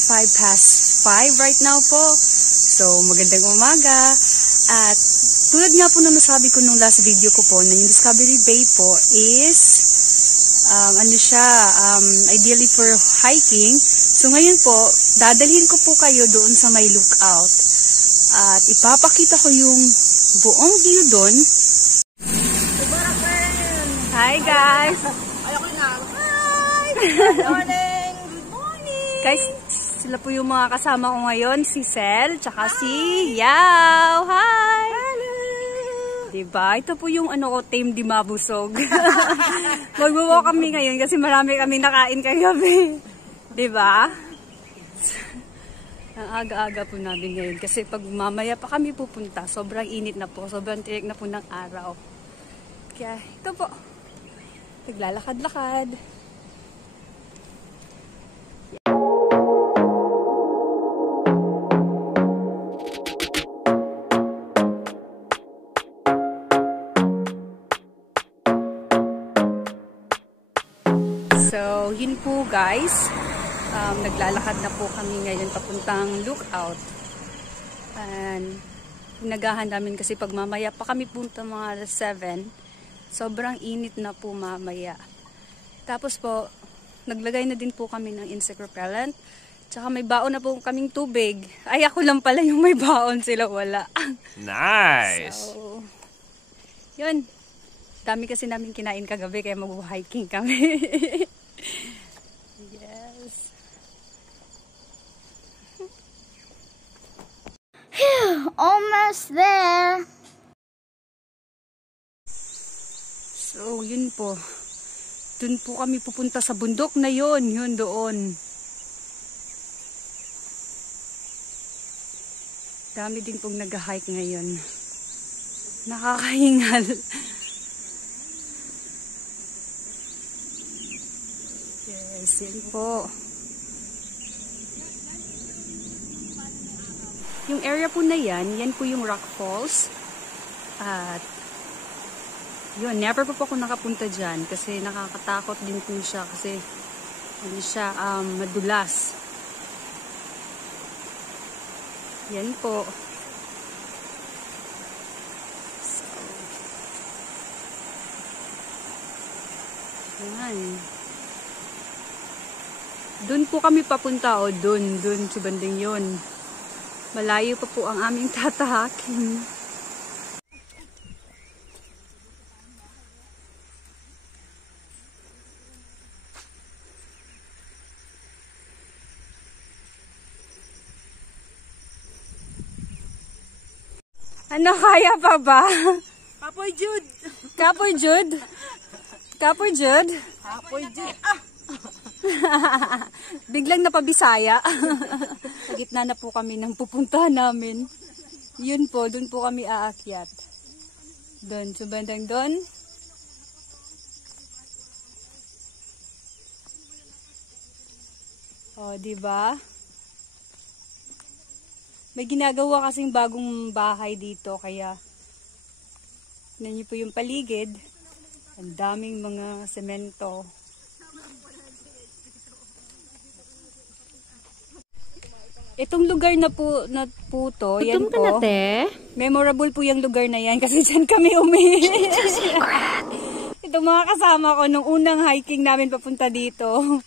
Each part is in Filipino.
5:25 right now po. So, magandang umaga. At tulad nga po nung nasabi ko nung last video ko po, na yung Discovery Bay po is, ideally for hiking. So, ngayon po, dadalhin ko po kayo doon sa may lookout. At ipapakita ko yung buong view doon. Hi guys! Hi! Good morning! Good morning! Guys, sila po yung mga kasama ko ngayon. Si Sel, tsaka si Yao. Hi! Hello! Diba? Ito po yung tame di mabusog. Magbuwalk kami ngayon kasi marami kami nakain kagabi. Diba? Ang aga-aga po namin ngayon kasi pag mamaya pa kami pupunta, sobrang init na po, sobrang tirik na po ng araw. Kaya ito po, naglalakad-lakad. So, yun po guys. Naglalakad na po kami ngayon papuntang lookout. And nagahan namin kasi pag mamaya pa kami punta mga 7, sobrang init na po mamaya. Tapos po, naglagay na din po kami ng insect repellent. Tsaka may baon na po kaming tubig. Ay, ako lang pala yung may baon, sila wala. Nice! So, yun. Dami kasi namin kinain kagabi kaya mag-hiking kami. Yes. Phew, almost there. So, yun po. Dun po kami pupunta sa bundok na yun. Yun doon. Dami din pong nag-hike ngayon. Nakakahingal. Yes, yun po. Yung area po na yan po yung Rock Falls. At yun, never po ako nakapunta dyan kasi nakakatakot din po siya kasi ano siya, madulas. Yan po. So, yan. Doon po kami papunta o doon sa banding yun. Malayo pa po ang aming tatahakin. Ano kaya pa ba? Kapoy Jude! Kapoy Jude? Kapoy Jude? Kapoy Jude! Biglang napabisaya. Sa gitna na po kami ng pupuntahan namin. Yun po, dun po kami aakyat. Dun, sa bandang dun. O, diba? May ginagawa kasing bagong bahay dito, kaya tignan niyo po yung paligid. Ang daming mga semento. Itong lugar na po to, yan po. Memorable po yung lugar na yan kasi dyan kami umihi. Itong mga kasama ko nung unang hiking namin papunta dito.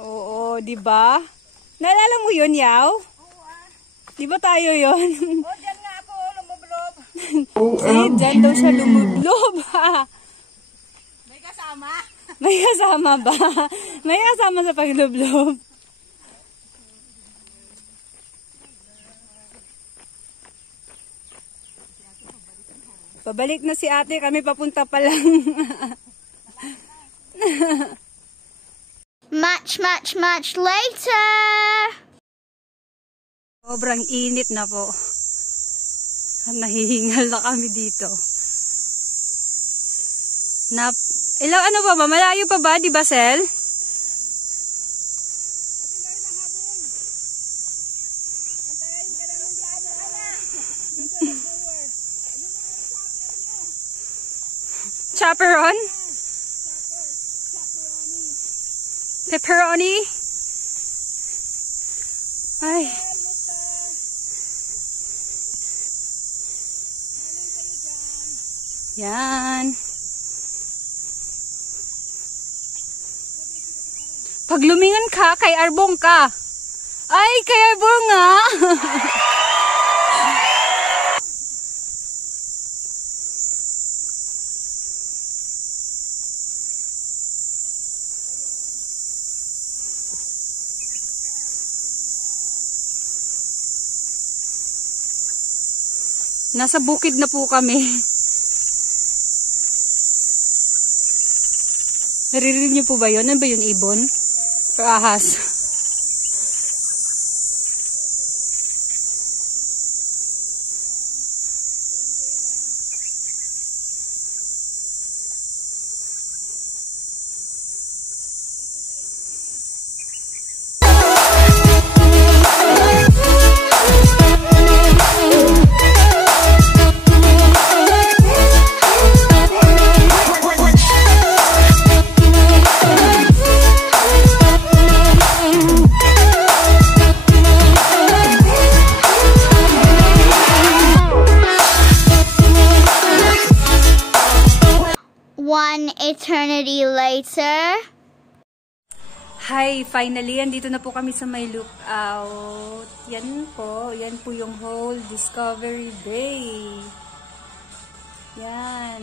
Oo, di ba? Naalala mo yun, Yaw? Di ba tayo yun? Oh, dyan nga ako, lumublob. Dyan daw siya lumublob. May kasama? May kasama ba? May kasama sa paglublob. Pabalik na si ate, kami papunta pa lang. Much later. Sobrang init na po. Nahihingal na kami dito. Ilang ano pa ba? Malayo pa ba? Di ba, Sel? Chaperon? Pepperoni. Ay. Yan. Pag lumingon ka, kay Arbong ka. Ay, kay Arbong nga. Nasa bukid na po kami. Naririnig niyo po ba yun? Ano ba yun, ibon? O ahas? One eternity later. Hi, finally, andito na po kami sa may lookout. Yan po yung whole Discovery Bay. Yan.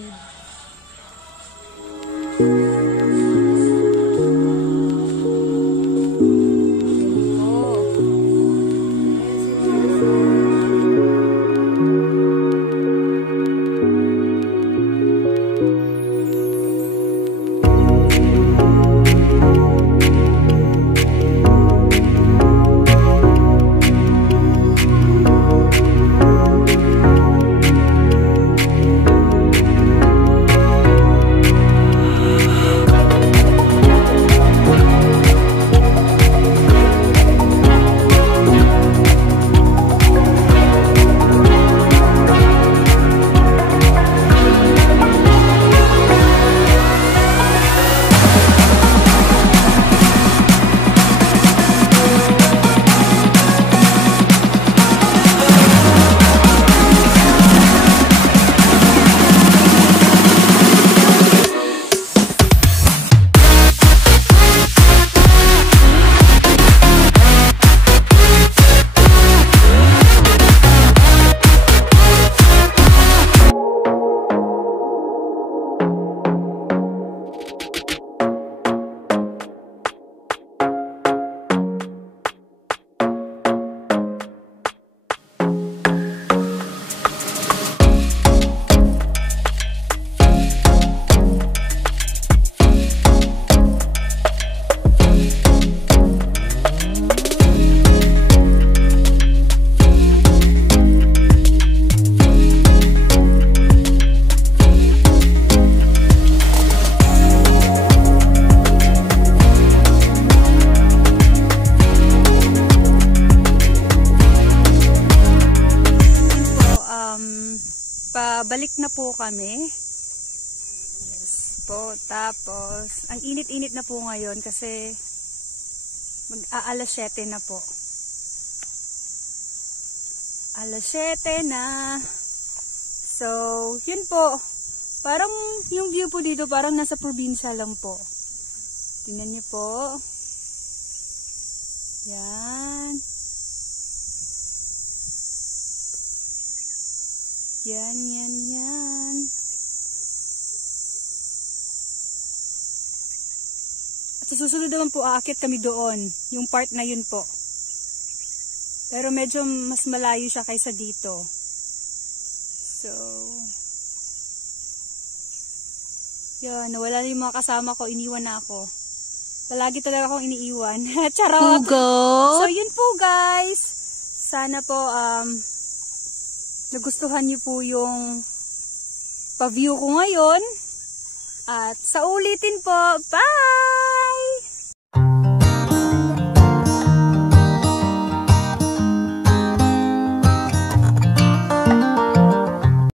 Pabalik na po kami. Yes po. Tapos, ang init-init na po ngayon kasi mag-aalas 7 na po. Alas 7 na. So, yun po. Parang yung view po dito parang nasa probinsya lang po. Tingnan niyo po. Yan. Yan, yan, yan. At sa susunod naman po, aakyat kami doon. Yung part na yun po. Pero medyo mas malayo siya kaysa dito. So, yun, nawala na yung mga kasama ko, iniwan na ako. Palagi talaga akong iniiwan. Charot! So, yun po guys. Sana po, nagustuhan niyo po yung pa-view ko ngayon. At sa ulitin po, bye!